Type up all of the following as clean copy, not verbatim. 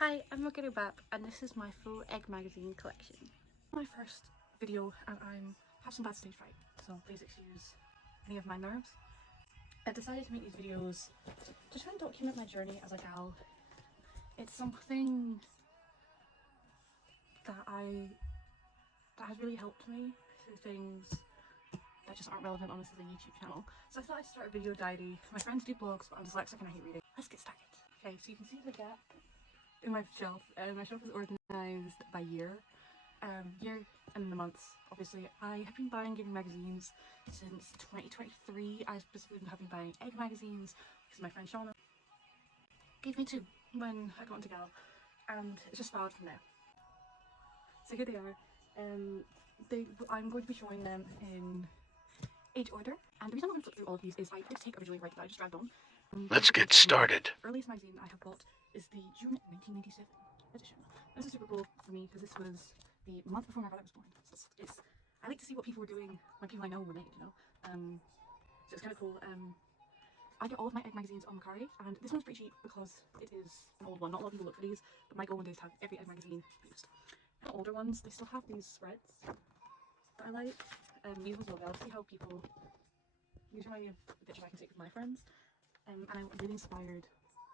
Hi, I'm GYARU and this is my full egg magazine collection. My first video and I'm have some bad stage fright, so please excuse any of my nerves. I decided to make these videos to try and document my journey as a gal. It's something that has really helped me through things that just aren't relevant on this as a YouTube channel. So I thought I'd start a video diary. My friends do blogs, but I'm dyslexic and I hate reading. Let's get started. Okay, so you can see the gap in my shelf. My shelf is organised by year and the months. Obviously, I have been buying gaming magazines since 2023. I specifically have been buying egg magazines because my friend Shauna gave me two when I got into Gal, and it's just spiraled from there. So here they are. I'm going to be showing them in age order, and the reason I'm going to flip through all of these is I did take originally right that I just dragged on. Let's get started. The earliest magazine I have bought is the June 1987 edition. This is super cool for me because this was the month before my brother was born. So I like to see what people were doing when people I know were made, you know. So it's kind of cool. I get all of my egg magazines on Macari, and this one's pretty cheap because it is an old one. Not a lot of people look for these, but my goal one day is to have every egg magazine used. The older ones, they still have these spreads that I like. These ones will see how people. These remind me of the pictures I can take with my friends. And I'm really inspired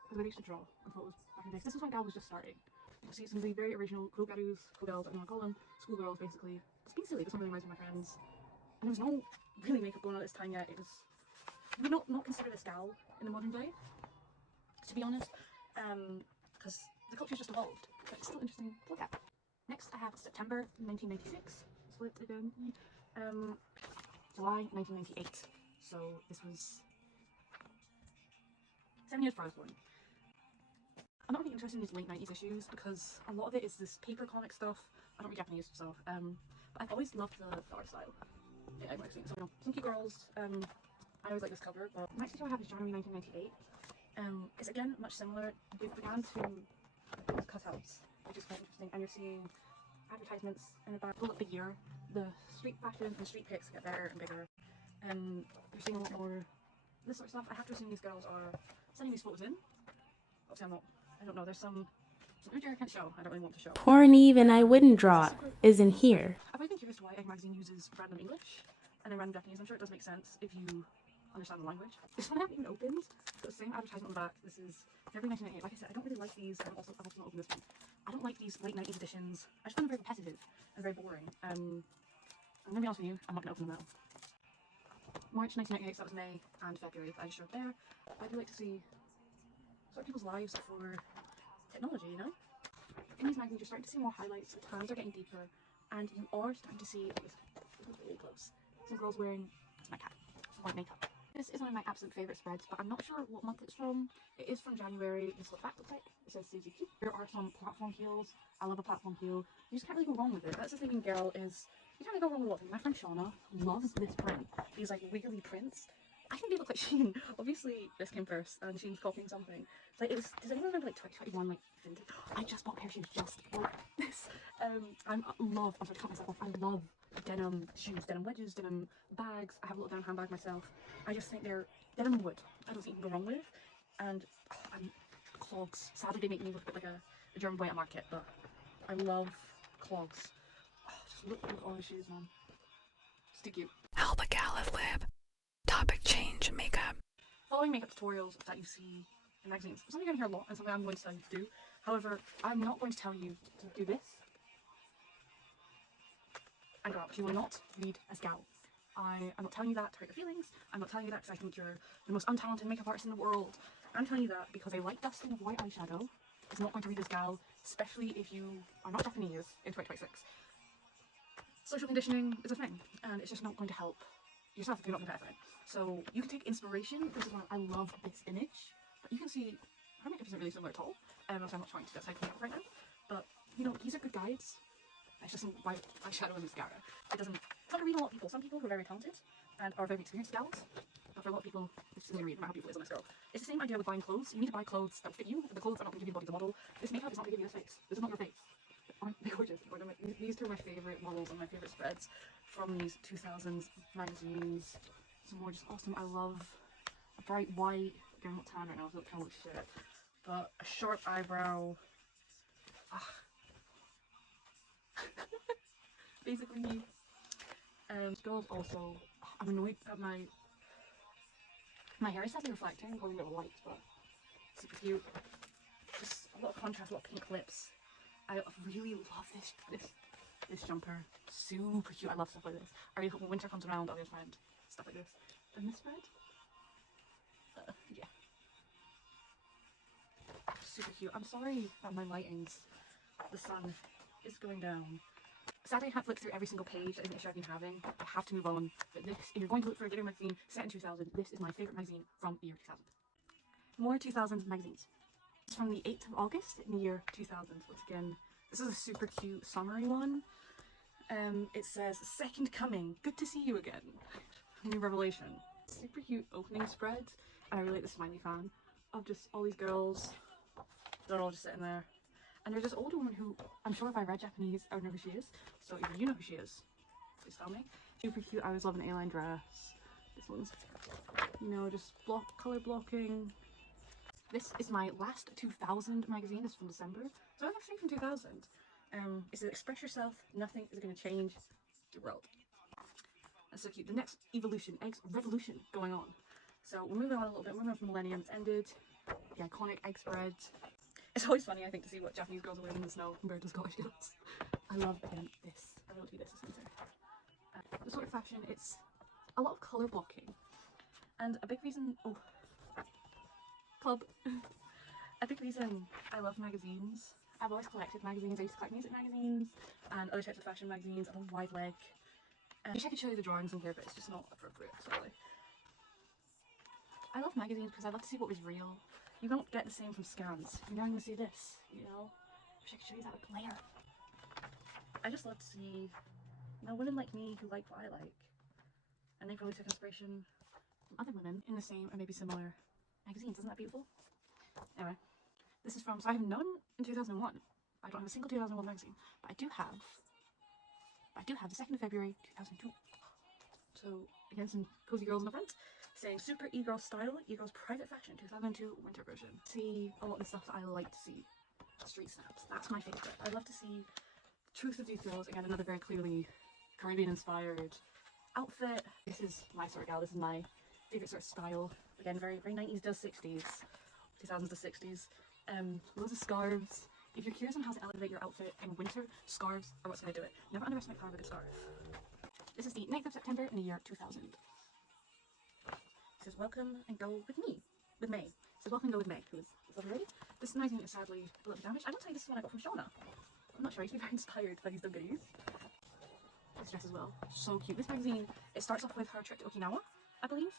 because I used to draw and photos back in the day. This is when Gal was just starting. You can see some of the very original cool GYARUs, cool girls, I don't know what I call them, schoolgirls basically. Just being silly, this one really reminds me of my friends. And there was no really makeup going on at this time yet. It was, we not consider this Gal in the modern day, to be honest, because the culture's just evolved, but it's still interesting to look at. Next I have September 1996, split again, July 1998, so this was 7 years before I was born. I'm not really interested in these late 90s issues because a lot of it is this paper comic stuff. I don't read Japanese, so but I've always loved the art style in egg magazines. So you know, some cute girls. I always like this cover. But the next issue I have is January 1998. It's again much similar. They began to use cutouts, which is quite interesting. And you're seeing advertisements in the back. Pull up the year. The street fashion and street pics get better and bigger. You're seeing a lot more this sort of stuff. I have to assume these girls are sending these photos in. Obviously, I don't know. There's some imagery I can't show. I don't really want to show. Poor Neve and I wouldn't draw isn't here. I've always been curious why Egg Magazine uses random English and then random Japanese. I'm sure it does make sense if you understand the language. This one I haven't even opened. So the same advertisement on the back. This is February 1998. Like I said, I don't really like these. I've also not opened this one. I don't like these late 90s editions. I just find them very repetitive and very boring. I'm gonna be honest with you. I'm not gonna open them now. March 1998. So that was May and February. I just showed there. I do like to see sort of people's lives for technology, you know? In these magazines, you're starting to see more highlights, the tans are getting deeper, and you are starting to see, really close, some girls wearing, that's my cat, some white makeup. This is one of my absolute favourite spreads, but I'm not sure what month it's from. It is from January. This is what the back looks like. It says Susie Q. There are some platform heels. I love a platform heel. You just can't really go wrong with it. That's the thing in Girl is, you can't really go wrong with what. My friend Shauna loves this print. These like wiggly prints. I think they look like Shein. Obviously, this came first, and Shein's copying something. Like, does anyone remember like 2021 like vintage? I just bought a pair of shoes just like this. I'm sorry to cut myself off. I love denim shoes, denim wedges, denim bags. I have a little denim handbag myself. I just think they're denim wood. I don't see anything go wrong with. And clogs. Sadly, they make me look a bit like a German boy at market, but I love clogs. Just look at all the shoes, man. It's too cute. Help a gal live. Topic change, makeup. Following makeup tutorials that you see in magazines. Something I hear a lot and something I'm going to tell you to do. However, I'm not going to tell you to do this and grow up. You will not read as Gal. I'm not telling you that to hurt your feelings. I'm not telling you that because I think you're the most untalented makeup artist in the world. I'm telling you that because a light dusting of white eyeshadow is not going to read as Gal, especially if you are not Japanese in 2026. Social conditioning is a thing, and it's just not going to help yourself if you're not going to effort. So you can take inspiration. This is one I love this image, but you can see her makeup isn't really similar at all. So I'm not trying to decide makeup right now, but you know, these are good guides. It's just some white eyeshadow and mascara. It's not to read a lot of people. Some people who are very talented and are very experienced gals, but for a lot of people, it's just going to read no matter how beautiful it is on this girl. It's the same idea with buying clothes. You need to buy clothes that fit you. The clothes are not going to give you the body of the model. This makeup is not going to give you this face. This is not your face. Aren't they gorgeous? These two are my favourite models and my favourite spreads from these 2000s magazines. Some more just awesome. I love a bright white, again, not tan right now, so it kind of looks shit, but a sharp eyebrow, Basically, girls also, I'm annoyed at my hair is sadly reflecting, I'm going a bit of light, but super cute. Just a lot of contrast, a lot of pink lips. I really love this jumper. Super cute. I love stuff like this. I really hope when winter comes around I'll be able to find stuff like this. And this red? Yeah. Super cute. I'm sorry that my lightings, the sun is going down. Sadly, I can't flip through every single page. That is an issue I've been having. I have to move on. But this, if you're going to look for a GYARU magazine set in 2000, this is my favourite magazine from the year 2000. More 2000s magazines. It's from the 8th of August in the year 2000. Once again, this is a super cute summary one. It says, "Second coming, good to see you again." New revelation. Super cute opening spread. And I really like the smiley fan of just all these girls. They're all just sitting there. And there's this older woman who, I'm sure if I read Japanese, I would know who she is. So if you know who she is, please tell me. Super cute. I always love an A-line dress. This one's, you know, just color blocking. This is my last 2000 magazine. This is from December. So I have 3 from 2000. It says, "Express yourself. Nothing is going to change the world." That's so cute. The next evolution, revolution going on. So we're moving on a little bit. We're moving on from millennium. It's ended. The iconic egg spread. It's always funny, I think, to see what Japanese girls are wearing in the snow compared to Scottish girls. I love, again, this. I want to be this winter. The sort of fashion, it's a lot of colour blocking. And a big reason, club. A big reason I love magazines. I've always collected magazines. I used to collect music magazines and other types of fashion magazines. I love Wide Leg. I wish I could show you the drawings in here, but it's just not appropriate, sorry. I love magazines because I love to see what was real. You don't get the same from scans. You're never going to see this, you know? I wish I could show you that with glare. I just love to see, you know, women like me who like what I like. And they probably took inspiration from other women in the same or maybe similar magazines. Isn't that beautiful? Anyway, this is from, so I have none in 2001. I don't have a single 2001 magazine, but I do have the 2nd of February 2002. So again, some cozy girls in the front saying "Super e-girl style, e-girls private fashion 2002 winter version." See a lot of the stuff that I like to see. Street snaps, that's my favourite. I love to see the truth of these girls. Again, another very clearly Caribbean inspired outfit. This is my sort of gal, this is my favourite sort of style. Again, very 90s to 60s, 2000s to 60s. Loads of scarves. If you're curious on how to elevate your outfit in winter, scarves are what's going to do it. Never underestimate the power of a good scarf. This is the 9th of September in the year 2000. It says, "Welcome and go with me." With May. It says, "Welcome and go with May," who is this lovely lady. This magazine is sadly a little damaged. I will tell you this is one I got from Shauna. I'm not sure, I used to be very inspired by these little goodies. This dress as well. So cute. This magazine, it starts off with her trip to Okinawa, I believe.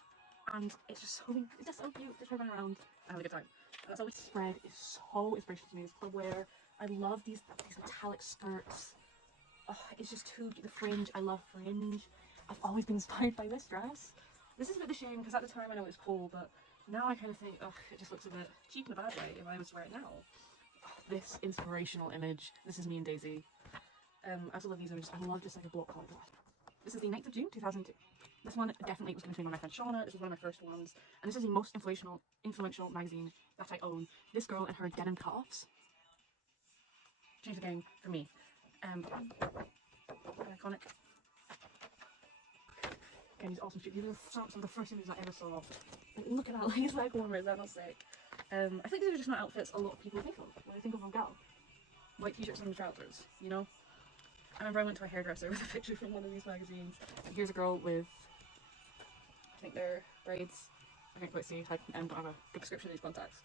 And it's just so cute. Just her running around and having a good time. And that's always spread is so inspirational to me. This club wear. I love these metallic skirts. Oh, it's just too cute. The fringe, I love fringe. I've always been inspired by this dress. This is a bit of a shame because at the time I know it's cool, but now I kind of think, ugh, it just looks a bit cheap in a bad way if I was to wear it now. Oh, this inspirational image. This is me and Daisy. I also love these images. I love just like a block collar dress. This is the 9th of June 2002. This one definitely was given to me by my friend Shauna. This is one of my first ones. And this is the most influential magazine that I own. This girl and her denim cutoffs changed the game for me. Iconic. Again, these awesome shoes. These are some of the first images I ever saw. Look at that lace leg warmer, is that not sick? I think these are just not outfits a lot of people think of when they think of a gal. White t-shirts and trousers, you know? I remember I went to a hairdresser with a picture from one of these magazines, and here's a girl with, I think they're braids. I can't quite see, I don't have a good description of these contacts.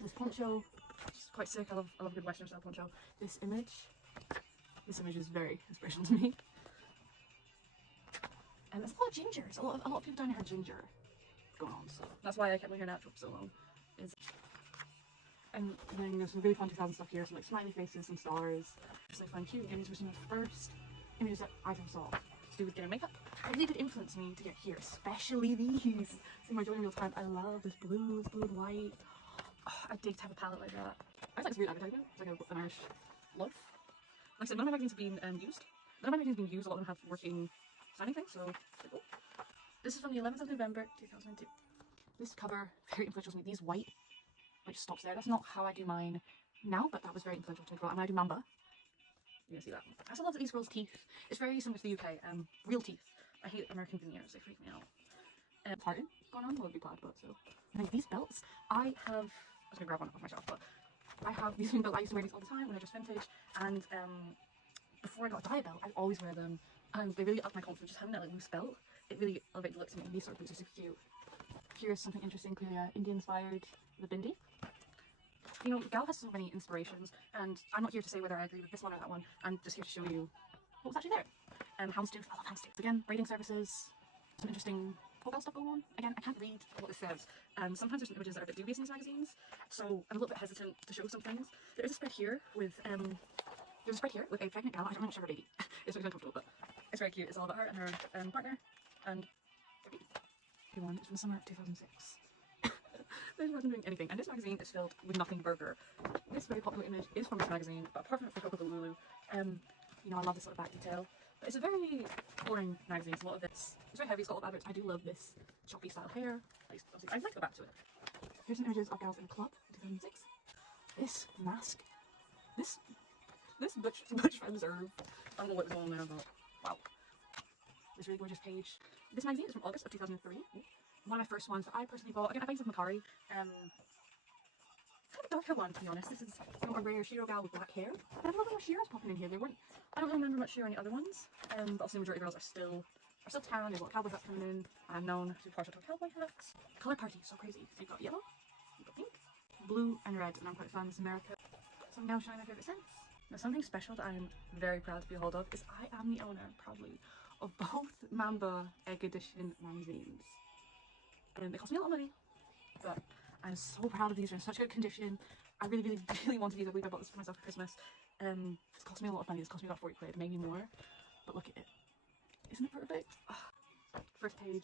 This poncho, it's quite sick. I love a good western style poncho. This image is very inspirational to me. And there's a lot of gingers. A lot of people down here have ginger going on, so that's why I kept my hair natural for so long. And then there's some really fun 2000 stuff here, some like smiley faces, some stars. Just like fun, cute. And these were some of the first images that I ever saw to do with getting makeup. And they did influence me to get here, especially these. See my joy in real time. I love this blue and white. Oh, I dig to have a palette like that. I thought it's a weird advertisement. It's like an Irish loaf. Like I said, none of my magazines have been used. None of my magazines have been used. A lot of them have working signing things, so pretty cool. This is from the 11th of November 2002. This cover, very influential to me. These white, which stops there. That's not how I do mine. now, but that was very influential to me. And when I do Mamba, you're gonna see that. I also love that these girls' teeth, it's very similar to the UK, real teeth. I hate American veneers, they freak me out. Tartan going on, well, it'd be plaid, but so. And these belts, I was gonna grab one off myself, but I have these belts. I used to wear these all the time when I just vintage, and before I got a diet belt, I'd always wear them, and they really upped my confidence. Just having that like, loose belt, it really elevated the look to me. These sort of boots are super cute. Here's something interesting, clearly Indian inspired, the bindi. You know, Gal has so many inspirations, and I'm not here to say whether I agree with this one or that one. I'm just here to show you what was actually there. Houndstooth, I love houndstooth. Again, braiding services, some interesting Gal stuff going on. Again, I can't read what it says. Sometimes there's some images that are a bit dubious in these magazines, so I'm a little bit hesitant to show some things. There is a spread here with there's a spread here with a pregnant gal. I don't know much about her baby. It's really uncomfortable, but it's very cute. It's all about her and her partner and their baby. One is from the summer of 2006. They wasn't doing anything, and this magazine is filled with nothing burger. This very popular image is from this magazine, but apart from it for Coco Lulu, you know, I love this sort of back detail. But it's a very boring magazine. It's a lot of it's very heavy. It's got a lot of adverts. I do love this choppy style hair. I like the back to it. Here's some images of gals in a club in 2006. This mask, this butch reserve. I don't know what was on there, but wow. This really gorgeous page. This magazine is from August of 2003. One of my first ones that I personally bought. Again, I think it's Macari. Kind of a darker one, to be honest. This is, you know, a rare Shiro gal with black hair. I have a little bit more Shiros popping in here. There weren't. I don't really remember much Shiro in the other ones. But also the majority of girls are still tan. There's a lot of cowboy hats coming in. I'm known to be partial to cowboy hats. Color party, so crazy. You've got yellow, you've got pink, blue, and red. And I'm quite a fan of this America. So I'm now showing my favorite scents. Now, something special that I am very proud to be a hold of is I am the owner, proudly, of both Mamba Egg Edition magazines. They cost me a lot of money, but I'm so proud of these. They're in such good condition. I really wanted these. I believe I bought this for myself for Christmas. It's cost me a lot of money. This cost me about 40 quid, maybe more. But look at it. Isn't it perfect? First page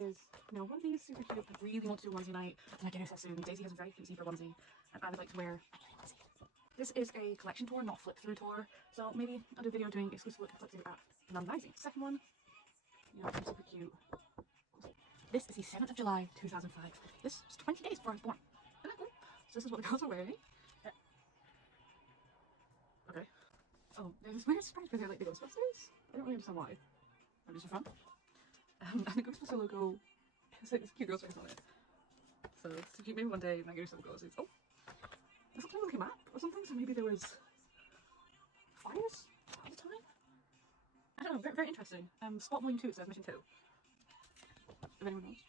is, you know, one of these super cute. I really want to do a onesie night. And I get it soon. Daisy has a very cute zebra onesie, and I would like to wear a onesie. This is a collection tour, not flip through tour. So maybe I'll do a video doing exclusive look and flip through at Mamba magazine. Second one, you know, super cute. This is the 7th of July 2005. This is 20 days before I was born. Isn't that cool? So this is what the girls are wearing. Okay. Oh, there's this weird spread where they're like the Ghostbusters. I don't really understand why. Maybe it's for fun. And the Ghostbuster logo has like this cute girl's face on it. So it's so cute. Maybe one day when I go to some girls, oh, this looks like a map or something. So maybe there was fires at the time. I don't know. Very, very interesting. Spot Volume 2. It says Mission 2. If anyone knows.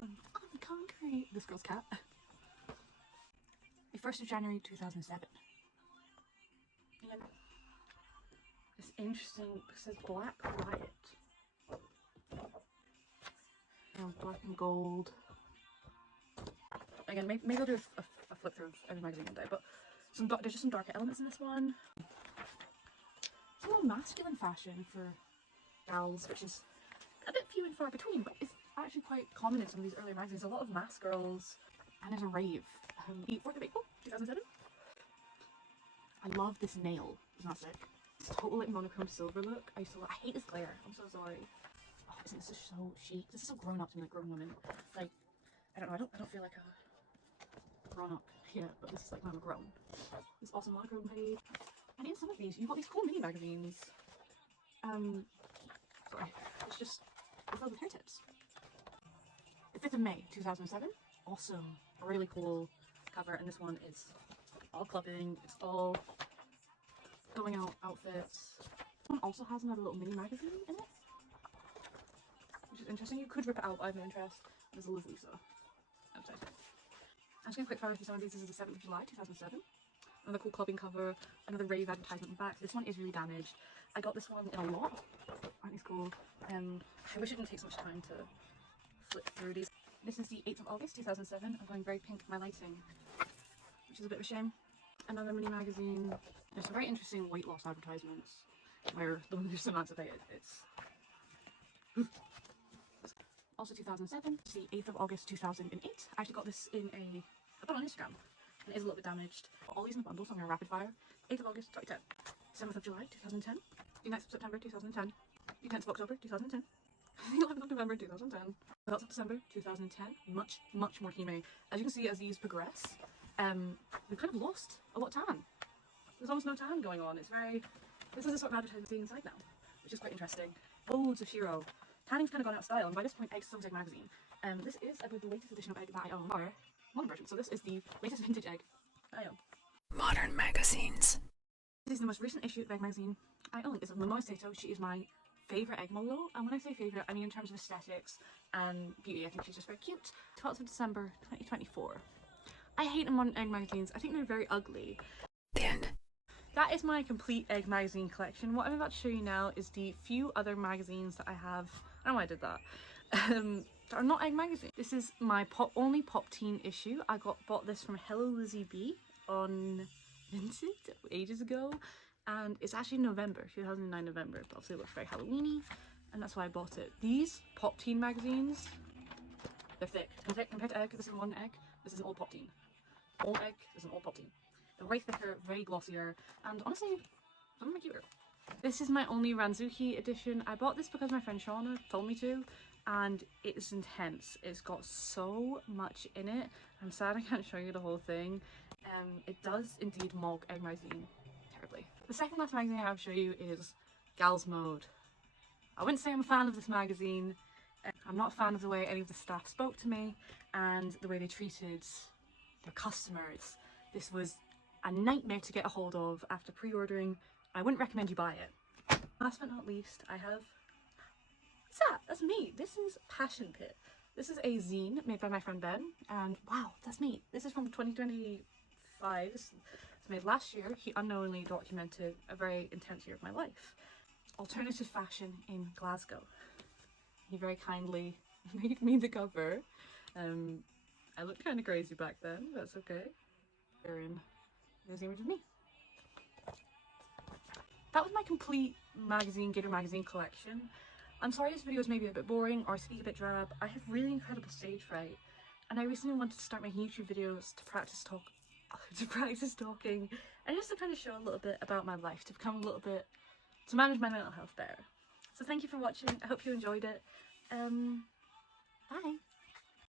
On concrete. This girl's cat. The 1st of January 2007. And this interesting, it says Black Riot. Black and gold. Again, maybe I'll do a flip through of every magazine one day, but there's just some darker elements in this one. It's a little masculine fashion for gals, which is a bit few and far between, but it's actually quite common in some of these earlier magazines. A lot of mask girls, and there's a rave. The 4th of April 2007. I love this nail. Isn't that sick? It's total like monochrome silver look. I hate this glare. I'm so sorry. Oh, isn't this just so chic? This is so grown up to me, like grown women. Like, I don't know. I don't feel like a grown up yet, but this is like when I'm grown. This awesome monochrome page. And in some of these, you've got these cool mini magazines. Sorry. It's just filled with hair tips. The 5th of May 2007. Awesome. A really cool cover, and this one is all clubbing. It's all going out outfits. This one also has another little mini magazine in it, which is interesting. You could rip it out, I have no interest. There's a Liz Lisa outside. I'm just going to quick fire through some of these. This is the 7th of July 2007. Another cool clubbing cover, another rave advertisement in the back. This one is really damaged. I got this one in a lot. Aren't these cool? I wish it didn't take so much time to flip through these. This is the 8th of August 2007. I'm going very pink for my lighting, which is a bit of a shame. Another mini magazine. There's some very interesting weight loss advertisements where the women are so emancipated. It's also 2007. It's the 8th of August 2008. I actually got this in I put it on Instagram, and it is a little bit damaged. All these in a bundle, so I'm going to rapid fire. 8th of August 2010. 7th of July 2010. The 9th of September 2010. The 10th of October 2010. The 11th of November 2010. The 12th of December 2010. Much more teamy. As you can see, as these progress, we've kind of lost a lot of tan. There's almost no tan going on. It's very, this is the sort of advertising seeing inside now, which is quite interesting. Loads of Shiro. Tanning's kind of gone out of style, and by this point, Egg still Egg magazine. This is, I believe, the latest edition of Egg that I own, or modern version. So this is the latest vintage Egg that I own. Modern magazines. This is the most recent issue of Egg magazine I own. It's Momoe Sato. She is my favourite Egg model, and when I say favourite, I mean in terms of aesthetics and beauty. I think she's just very cute. 12th of December 2024. I hate modern Egg magazines. I think they're very ugly. The end. That is my complete Egg magazine collection. What I'm about to show you now is the few other magazines that I have. I don't know why I did that. That are not Egg magazine. This is my only Pop Teen issue. I bought this from Hello Lizzie B on Vinted ages ago, and it's actually November, 2009 November, but obviously it looks very Halloweeny, and that's why I bought it. These Pop Teen magazines, they're thick. Compared to Egg, this is one Egg, this is an old Pop Teen. Old Egg, this is an old Pop Teen. They're way thicker, very glossier, and honestly, some of them are cuter. This is my only Ranzuki edition. I bought this because my friend Shauna told me to, and it is intense. It's got so much in it. I'm sad I can't show you the whole thing. It does indeed mock Egg magazine terribly. The second last magazine I have to show you is Gals Mode. I wouldn't say I'm a fan of this magazine. I'm not a fan of the way any of the staff spoke to me and the way they treated their customers. This was a nightmare to get a hold of after pre-ordering. I wouldn't recommend you buy it. Last but not least, I have... What's that? That's me. This is Passion Pit. This is a zine made by my friend Ben, and wow, that's me. This is from 2025. This was made last year. He unknowingly documented a very intense year of my life. Alternative fashion in Glasgow. He very kindly made me the cover. I looked kind of crazy back then, but that's okay. There's the image of me. That was my complete GYARU magazine collection. I'm sorry this video is maybe a bit boring or speak a bit drab. I have really incredible stage fright, and I recently wanted to start making YouTube videos to practice talking, and just to kind of show a little bit about my life, to manage my mental health better. So thank you for watching. I hope you enjoyed it. Bye.